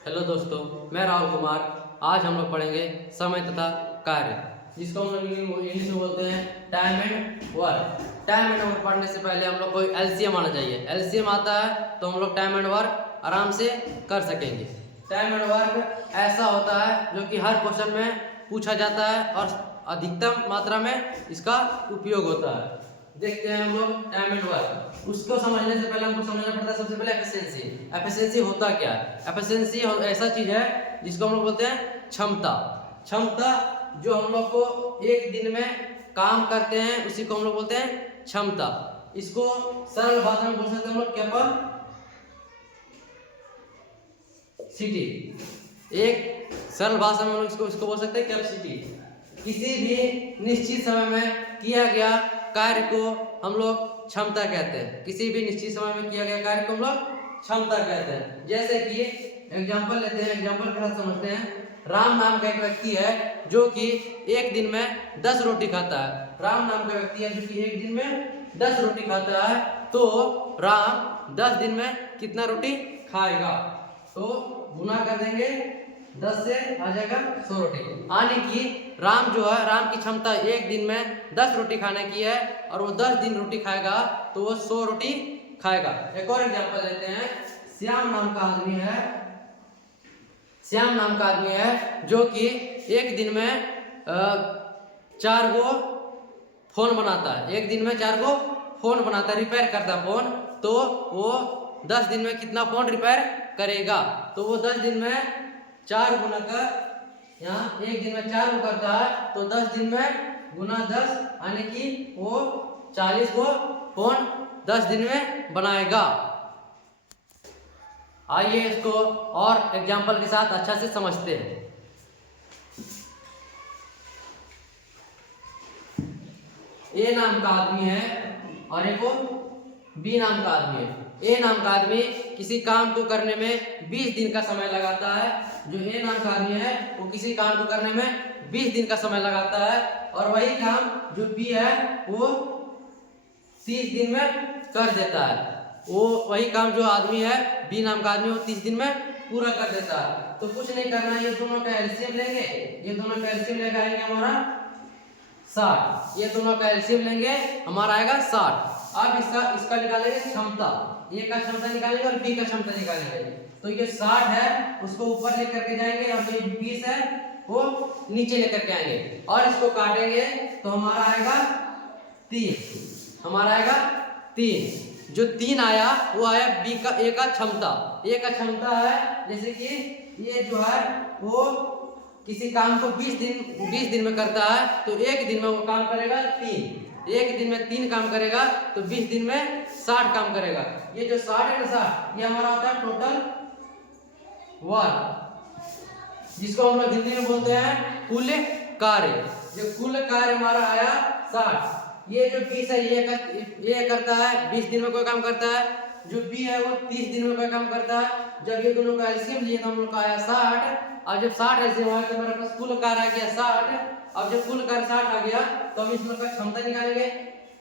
Hello दोस्तों, मैं राहुल कुमार। आज हम लोग पढ़ेंगे समय तथा कार्य, जिसको हम लोग इंग्लिश में बोलते हैं time and work. Time and work पढ़ने से पहले हम लोग को एलसीएम आना चाहिए। एलसीएम आता है तो हम लोग टाइम एंड वर्क आराम से कर सकेंगे। टाइम एंड वर्क ऐसा होता है जो कि हर क्वेश्चन में पूछा जाता है और अधिकतम मात्रा में इसका उपयोग होता है। देखते हैं हम लोग टाइम एंड वर्क। उसको समझने से पहले हमको समझना पड़ता है सबसे पहले एफिशिएंसी। एफिशिएंसी होता क्या है? एफिशिएंसी ऐसा चीज है जिसको हम लोग बोलते हैं क्षमता। क्षमता जो हम लोग को एक दिन में काम करते हैं उसी को हम लोग बोलते हैं क्षमता। इसको सरल भाषा में बोल सकते हैं हम लोग कैपेसिटी। एक सरल भाषा में हम लोग इसको बोल सकते हैं कैपेसिटी। किसी भी निश्चित समय में किया गया कार्य को हम लोग क्षमता कहते हैं। किसी भी निश्चित समय में किया गया कार्य को हम लोग क्षमता कहते हैं। जैसे कि एग्जांपल लेते हैं, एग्जांपल के साथ समझते हैं। राम नाम का एक व्यक्ति है जो कि एक दिन में 10 रोटी खाता है। राम नाम का व्यक्ति है जो कि एक दिन में 10 रोटी खाता है, तो राम 10 दिन में कितना रोटी खाएगा? तो गुना कर देंगे, 10 से आ जाएगा 100 रोटी। यानी कि राम जो है, राम की क्षमता एक दिन में 10 रोटी खाने की है और वो 10 दिन रोटी खाएगा तो वो 100 रोटी खाएगा। एक और एग्जांपल लेते हैं। श्याम नाम का आदमी है, श्याम नाम का आदमी है जो कि एक दिन में 4 गो फोन बनाता है। एक दिन में 4 गो फोन बनाता है, रिपेयर करता है फोन। तो वो 10 दिन में कितना फोन रिपेयर करेगा? तो वो 10 दिन में 4 गुना का, यहाँ एक दिन में 4 करता है तो 10 दिन में गुना 10 यानी कि वो 40 को फोन 10 दिन में बनाएगा। आइए इसको और एग्जांपल के साथ अच्छा से समझते हैं। ए नाम का आदमी है और एक बी नाम का आदमी है। ए नाम का आदमी किसी काम को करने में 20 दिन का समय लगाता है। जो ए नाम का आदमी है वो किसी काम को करने में 20 दिन का समय लगाता है, और वही काम जो बी है वो 30 दिन में कर देता है। वो वही काम जो आदमी है, बी नाम का आदमी, वो 30 दिन में पूरा कर देता है। तो कुछ नहीं करना है, ये दोनों का एलसीएम लेंगे। ये दोनों का एलसीएम लेकर आएंगे हमारा 60। ये दोनों का एलसीएम लेंगे, हमारा आएगा 60। अब इसका निकालेंगे क्षमता। ए का क्षमता निकालेंगे और बी का क्षमता निकालेंगे। तो ये 60 है, उसको ऊपर लेकर के जाएंगे, और ये 20 है वो नीचे लेकर के आएंगे और इसको काटेंगे तो हमारा आएगा 3। हमारा आएगा 3। जो 3 आया वो आया बी का, ए का क्षमता। ए का क्षमता है जैसे कि ये जो है वो किसी काम को 20 दिन में करता है, तो एक दिन में वो काम करेगा 3। एक दिन में 3 काम करेगा तो 20 दिन में 60 काम करेगा। ये जो 60 है ना, 60 ये हमारा होता है टोटल वर्क, जिसको हम लोग हिंदी में बोलते हैं कुल कार्य। जो कुल कार्य हमारा आया 60। ये जो 20 है ये करता है 20 दिन में कोई काम करता है। जो बी है वो 30 दिन में कोई काम करता है। जब ये दोनों का एलसीएम लिए तो हम लोग का आया 60। और जब 60 एलसीएम आया तो हमारे पास कुल कार्य आ गया 60। अब जब कुल कार्य 60 आ गया तो हम इस लोग का क्षमता निकालेंगे।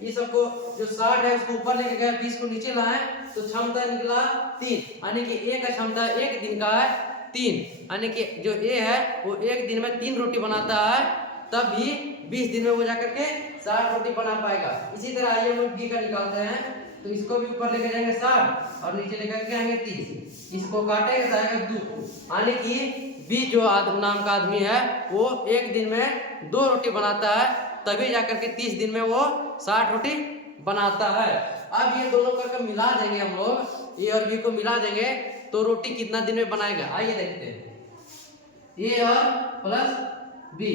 ये सबको जो 60 है उसको ऊपर लेके गए, 20 को नीचे लाए तो क्षमता निकला 3। यानी कि ए का क्षमता एक दिन का है 3। यानी कि जो ए है वो एक दिन में 3 रोटी बनाता है, तब भी 20 दिन में वो जाकर के 60 रोटी बना पाएगा। इसी तरह आइए हम लोग बी का निकालते हैं। तो इसको भी ऊपर लेकर जाएंगे 60 और नीचे लेकर के आएंगे 30। इसको काटेंगे तो आएगा 2। यानी कि बी जो नाम का आदमी है वो एक दिन में 2 रोटी बनाता है, तभी जाकर के 30 दिन में वो 60 रोटी बनाता है। अब ये दोनों करके मिला देंगे हम लोग, ए और बी को मिला देंगे तो रोटी कितना दिन में बनाएगा? आइए देखते हैं। ए और प्लस बी।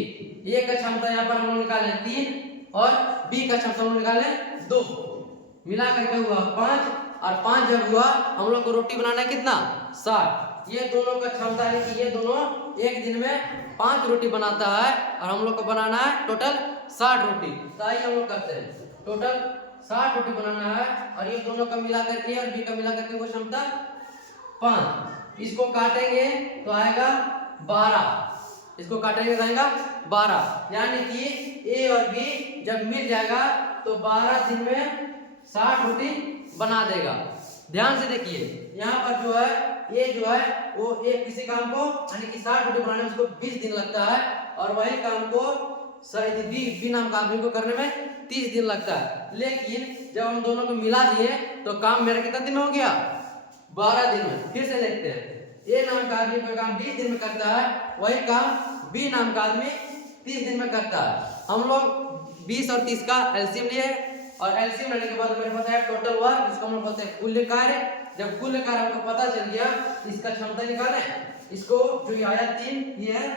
ए का क्षमता यहाँ पर हम लोग निकाले 3 और बी का क्षमता हम लोग निकाले 2। मिला करके हुआ 5, और 5 जब हुआ हम लोग को रोटी बनाना है कितना? 60। ये दोनों का क्षमता है कि ये दोनों एक दिन में 5 रोटी बनाता है और हम लोग को बनाना है टोटल 60 रोटी। तो आइए हम लोग करते हैं। टोटल 60 रोटी बनाना है और ये दोनों का मिला करके और बी का मिला करके वो क्षमता 5। इसको काटेंगे तो आएगा 12। इसको काटेंगे तो आएगा 12। यानी कि ए और बी जब मिल जाएगा तो 12 दिन में 60 रोटी बना देगा। ध्यान से देखिए, यहाँ पर जो है ये जो है वो एक किसी काम को यानी कि 60 रोटी बनाने में उसको 20 दिन लगता है, और वही काम को बी नाम का आदमी को करने में 30 दिन लगता है। लेकिन जब हम दोनों को मिला दिए तो काम मेरा कितना दिन में हो गया? 12 दिन में। फिर से देखते हैं, ए नाम का आदमी कोई काम 20 दिन में करता है, वही काम बी नाम का आदमी 30 दिन में करता है। हम लोग 20 और 30 का एलसीएम लिए, और एलसीएम लेने के बाद मेरे पास है टोटल वर्क, जिसको हम लोग बोलते हैं कुल कार्य। जब कुल कार्य हमको पता चल गया, इसका क्षमता निकालें। इसको जो ये आया 3, ये है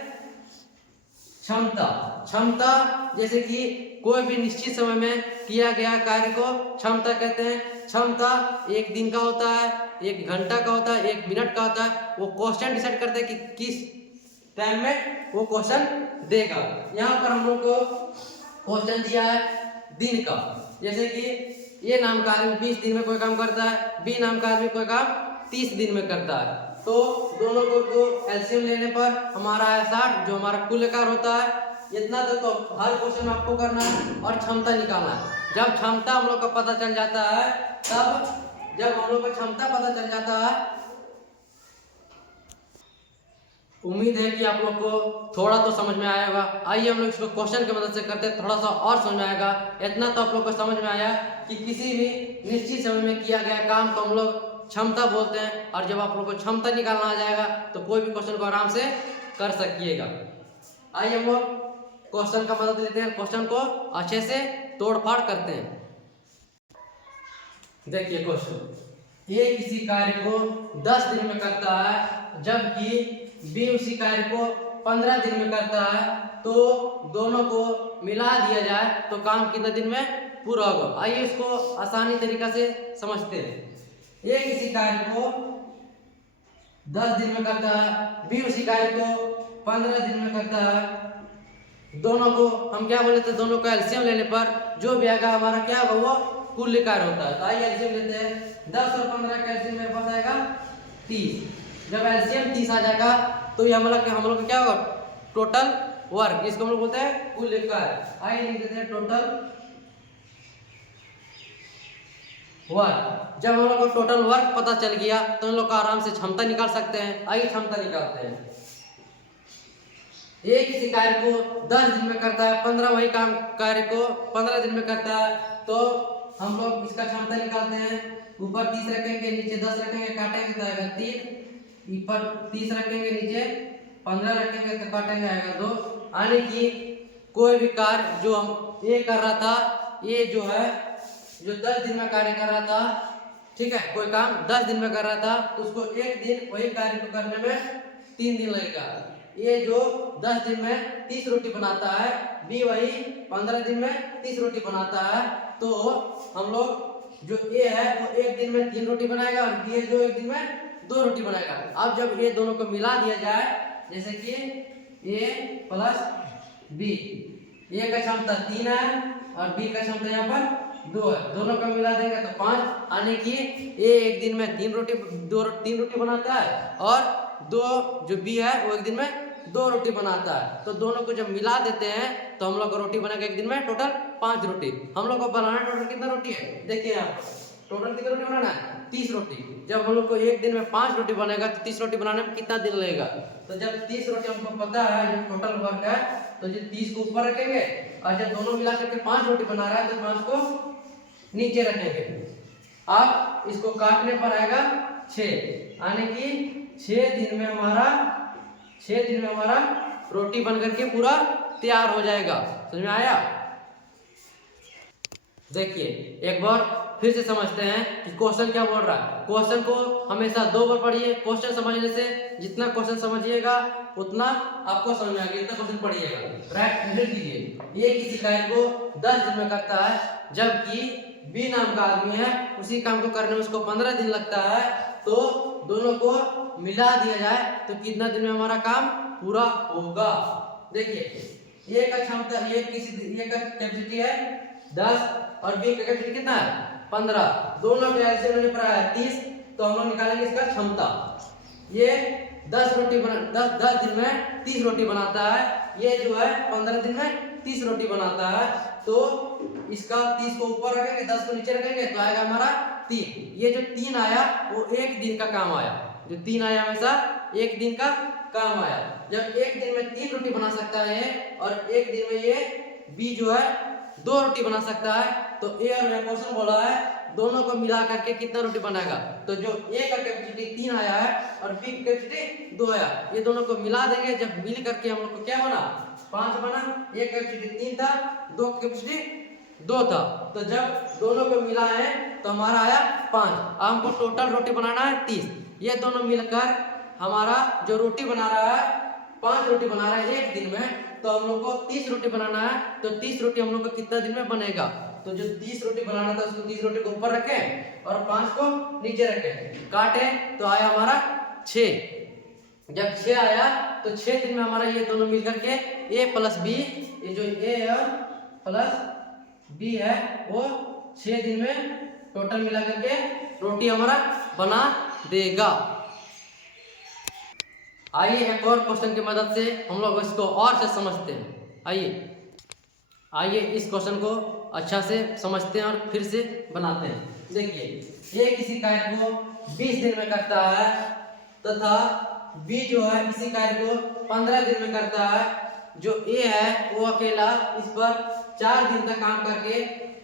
क्षमता। क्षमता जैसे कि कोई भी निश्चित समय में किया गया कार्य को क्षमता कहते हैं। क्षमता 1 दिन का होता है, 1 घंटा का होता है, 1 मिनट का होता है। वो क्वेश्चन डिसाइड करते हैं कि किस टाइम में वो क्वेश्चन देगा। यहाँ पर हम लोग को क्वेश्चन दिया है दिन का, जैसे कि ए नाम का आदमी 20 दिन में कोई काम करता है, बी नाम का आदमी कोई काम 30 दिन में करता है। तो दोनों को एलसीएम लेने पर हमारा है 60, जो हमारा कुल कार्य होता है। इतना तो हर क्वेश्चन में आपको करना है और क्षमता निकालना है। जब क्षमता हम लोग का पता चल जाता है, तब जब हम लोग को क्षमता पता चल जाता है, उम्मीद है कि आप लोग को थोड़ा तो समझ में आया होगा। आइए हम लोग इसको क्वेश्चन की मदद से करते हैं, थोड़ा सा और समझ में आएगा। इतना तो आप लोग को समझ में आया कि किसी भी निश्चित समय में किया गया काम को हम लोग क्षमता बोलते हैं, और जब आप लोग को क्षमता निकालना आ जाएगा तो कोई भी क्वेश्चन को आराम से कर सकिएगा। आइए हम लोग क्वेश्चन का मदद लेते हैं, क्वेश्चन को अच्छे से तोड़फाड़ करते हैं। देखिए क्वेश्चन, ए किसी कार्य को 10 दिन में करता है, जबकि बी उसी कार्य को 15 दिन में करता है, तो दोनों को मिला दिया जाए तो काम कितने दिन में पूरा होगा। आइए इसको आसानी तरीका से समझते हैं। ए किसी कार्य को 10 दिन में करता है, बी उसी कार्य को 15 दिन में करता है। दोनों को हम क्या बोले थे, दोनों का एलसीएम लेने पर जो भी आएगा हमारा क्या होगा, वो कुल कार्य होता है। तो आइए एलसीएम लेते हैं। 10 और 15 का एलसीएम मेरे पास आएगा 30। जब एलसीएम 30 आ जाएगा तो ये हम लोग क्या होगा, टोटल वर्क, जिसको हम लोग बोलते हैं कुल कार्य। आइए लिख देते हैं टोटल वर्क। जब हम लोग को टोटल वर्क पता चल गया तो हम लोग का आराम से क्षमता निकाल सकते हैं। आइए क्षमता निकालते हैं। एक किसी कार्य को 10 दिन में करता है, 15 वही काम कार्य को 15 दिन में करता है, तो हम लोग इसका क्षमता निकालते हैं। ऊपर 30 रखेंगे, नीचे 10 रखेंगे, काटेंगे तो आएगा 3। ऊपर 30 रखेंगे, नीचे 15 रखेंगे तो काटेंगे आएगा 2। यानी कि कोई भी कार्य जो हम ये कर रहा था, ये जो है जो 10 दिन में कार्य कर रहा था, ठीक है, कोई काम 10 दिन में कर रहा था तो उसको 1 दिन वही कार्य को करने में 3 दिन लगेगा। ये जो 10 दिन में 30 रोटी बनाता है, बी वही 15 दिन में 30 रोटी बनाता है, तो हम लोग जो ए है वो 1 दिन में 3 रोटी बनाएगा, और बी जो 1 दिन में 2 रोटी बनाएगा। अब जब ये दोनों को मिला दिया जाए, जैसे कि ए प्लस बी, ए का क्षमता 3 है और बी का क्षमता यहाँ पर 2 है, दोनों का मिला देंगे तो 5। यानी कि ए 1 दिन में 3 रोटी बनाता है, और 2 जो बी है वो 1 दिन में 2 रोटी बनाता है। तो दोनों को जब मिला देते हैं तो हम लोग को रोटी बनेगा 1 दिन में टोटल 5 रोटी। हम लोग को बनाना टोटल कितना रोटी है, देखिए यहाँ पर टोटल कितनी रोटी बनाना है, 30 रोटी। जब हम लोग को 1 दिन में 5 रोटी बनेगा तो 30 रोटी बनाने में कितना दिन लगेगा। तो जब 30 रोटी हमको पता है जो टोटल वर्क है, तो जो 30 को ऊपर रखेंगे, और जब दोनों मिला करके 5 रोटी बना रहा है तो 5 को नीचे रखेंगे। अब इसको काटने पर आएगा 6, यानी कि 6 दिन में हमारा रोटी बन करके पूरा तैयार हो जाएगा। समझ में आया। देखिए एक बार फिर से समझते हैं कि क्वेश्चन क्या बोल रहा है। क्वेश्चन को हमेशा 2 बार पढ़िए। क्वेश्चन समझने से जितना क्वेश्चन समझिएगा उतना आपको समझ में आएगा, इतना क्वेश्चन पढ़िएगा। राइट, लिख दीजिए। ये किसी कार्य को 10 दिन में करता है, जबकि बी नाम का आदमी है, उसी काम को करने में उसको 15 दिन लगता है, तो दोनों को मिला दिया जाए तो कितना दिन में हमारा काम पूरा होगा। देखिए ए का क्षमता, ए का कैपेसिटी है 10 और बी का कैपेसिटी कितना है 15। दोनों के एलसीएम लेने पर आया 30, तो हम लोग निकालेंगे इसका क्षमता। ये 10 दिन में 30 रोटी बनाता है, ये जो है 15 दिन में 30 रोटी बनाता है, तो इसका 30 को ऊपर रखेंगे, 10 को नीचे रखेंगे तो आएगा हमारा 3। ये जो 3 आया वो 1 दिन का काम आया। जो 3 आया हमेशा एक दिन का काम आया। जब एक दिन में 3 रोटी बना सकता है और एक दिन में ये बी जो है 2 रोटी बना सकता है, तो ए और बी क्वेश्चन बोला है दोनों को मिला करके कितना रोटी बनाएगा। तो जो ए का कैपेसिटी 3 आया है और बी की कैपेसिटी 2 आया, ये दोनों को मिला देंगे। जब मिल करके हम लोग को क्या बना 5 बना। एक कैपेसिटी 3 था, 2 कैपेसिटी 2 था, तो जब दोनों को मिला है तो हमारा आया 5। हमको टोटल रोटी बनाना है 30। ये दोनों मिलकर हमारा जो रोटी बना रहा है 5 रोटी बना रहा है एक दिन में, तो हम लोग को 30 रोटी बनाना है। तो 30 रोटी हम लोग को कितना दिन में बनेगा। तो जो 30 रोटी बनाना था उसको 30 रोटी को ऊपर रखें और 5 को नीचे रखें, काटे तो आया हमारा 6। जब 6 आया तो 6 दिन में हमारा ये दोनों मिलकर के a प्लस बी, ये जो a और प्लस बी है वो 6 दिन में टोटल मिला करके रोटी हमारा बना देगा। आइए एक और क्वेश्चन की मदद से हम लोग इसको और से समझते हैं। आइए इस क्वेश्चन को अच्छा से समझते हैं और फिर से बनाते हैं। देखिए ए किसी कार्य को 20 दिन में करता है तथा बी जो है इसी कार्य को 15 दिन में करता है। जो ए है वो अकेला इस पर 4 दिन तक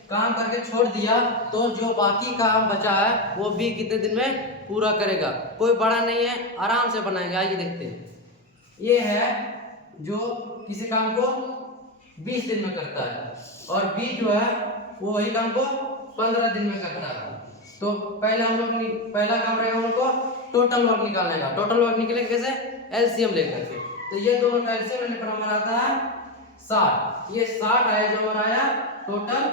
काम करके छोड़ दिया, तो जो बाकी काम बचा है वो बी कितने दिन में पूरा करेगा। कोई बड़ा नहीं है, आराम से बनाएंगे। आइए देखते हैं। ये है जो किसी काम को 20 दिन में करता है और बी जो है वो वही काम को 15 दिन में करता है। तो पहले हम लोग पहला काम रहेगा हम लोग को टोटल वर्क निकालने का। टोटल वर्क निकलेगा कैसे, एलसीएम लेकर के। तो ये दोनों का एलसीएम लेने पर हमारा आता है 60। ये 60 आया जो हमारा आया टोटल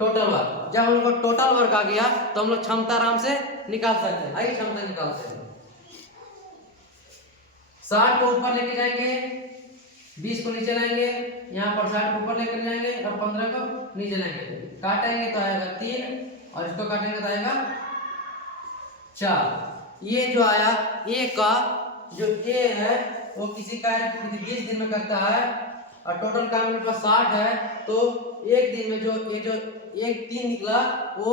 वर्क। जब हम लोग टोटल वर्क आ गया तो हम लोग क्षमता आराम से निकाल सकते हैं। आइए क्षमता निकालते हैं। 60 को ऊपर लेके जाएंगे, 20 को नीचे लाएंगे, यहाँ पर 60 को ऊपर लेकर जाएंगे और 15 को नीचे लाएंगे। काटेंगे तो आएगा 3 और इसको काटेंगे तो आएगा 4। ये जो आया ए का जो ए है वो किसी कार्य को 20 दिन में करता है और टोटल काम मेरे पास 60 है। तो एक दिन में जो एक 3 निकला वो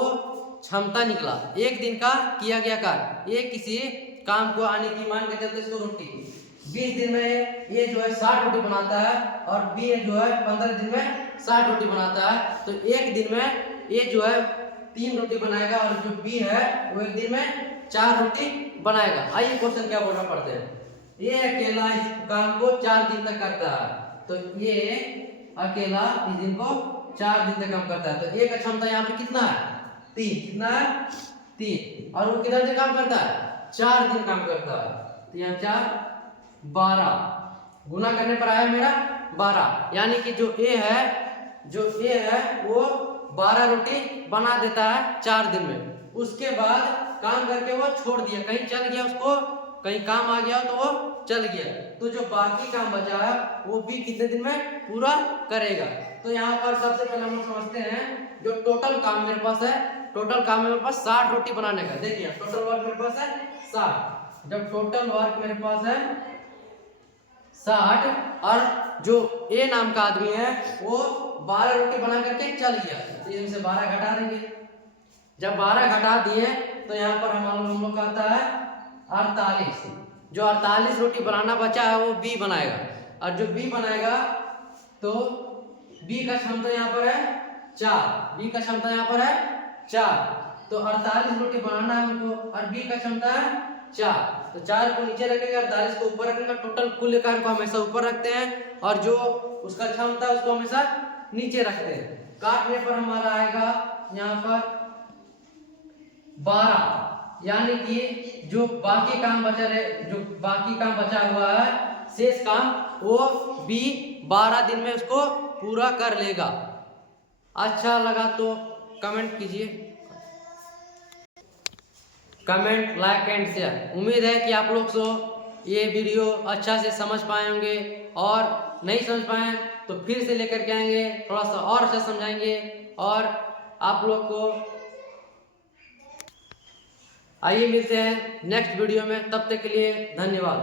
क्षमता निकला। एक दिन का किया गया कार्य, ये किसी काम को आने की मान के चलते इसको रोटी 20 दिन में ये जो है 60 रोटी बनाता है और बी जो है 15 दिन में 60 रोटी बनाता है। तो एक दिन में ये जो है 3 रोटी बनाएगा और जो बी है वो एक दिन में 4 रोटी बनाएगा। आइए क्वेश्चन क्या बोलना पड़ते हैं। ये अकेला इस काम को 4 दिन तक करता है, तो ये अकेला इस दिन को 4 दिन तक काम करता है। तो एक क्षमता यहाँ पे कितना है 3, कितना है 3, और वो कितना दिन काम करता है 4 दिन काम करता है। तो यहाँ 4 12 गुना करने पर आया मेरा 12, यानी कि जो ए है वो 12 रोटी बना देता है 4 दिन में। उसके बाद काम करके वो छोड़ दिया, कहीं चल गया, उसको कहीं काम आ गया तो वो चल गया। तो जो बाकी काम बचा है वो भी कितने दिन में पूरा करेगा। तो यहाँ पर सबसे पहले हम लोग समझते हैं जो टोटल काम मेरे पास है, टोटल काम मेरे पास 60 रोटी बनाने का। देखिए टोटल वर्क मेरे पास है 60। जब टोटल वर्क मेरे पास है 60 और जो ए नाम का आदमी है वो 12 रोटी बना करके चल गया, तो इसमें से 12 घटा देंगे। जब 12 घटा दिए तो यहाँ पर हम लोग का आता है 48। जो 48 रोटी बनाना बचा है वो बी बनाएगा, और जो बी बनाएगा तो बी का क्षमता यहाँ पर है 4। बी का क्षमता यहाँ पर है 4, तो 48 रोटी बनाना है हमको और बी का क्षमता है 4। तो 4 को नीचे रखेंगे, 48 को ऊपर रखेंगे। टोटल कुल कार्य को हमेशा ऊपर रखते हैं और जो उसका क्षमता है उसको हमेशा नीचे रखते हैं। काटने पर हमारा आएगा यहाँ पर 12, यानी कि जो बाकी काम बचा हुआ है शेष काम वो बी 12 दिन में उसको पूरा कर लेगा। अच्छा लगा तो कमेंट कीजिए, कमेंट, लाइक एंड शेयर। उम्मीद है कि आप लोग को ये वीडियो अच्छा से समझ पाए होंगे, और नहीं समझ पाए तो फिर से लेकर के आएंगे, थोड़ा सा और अच्छा समझाएंगे और आप लोग को। आइए मिलते हैं नेक्स्ट वीडियो में, तब तक के लिए धन्यवाद।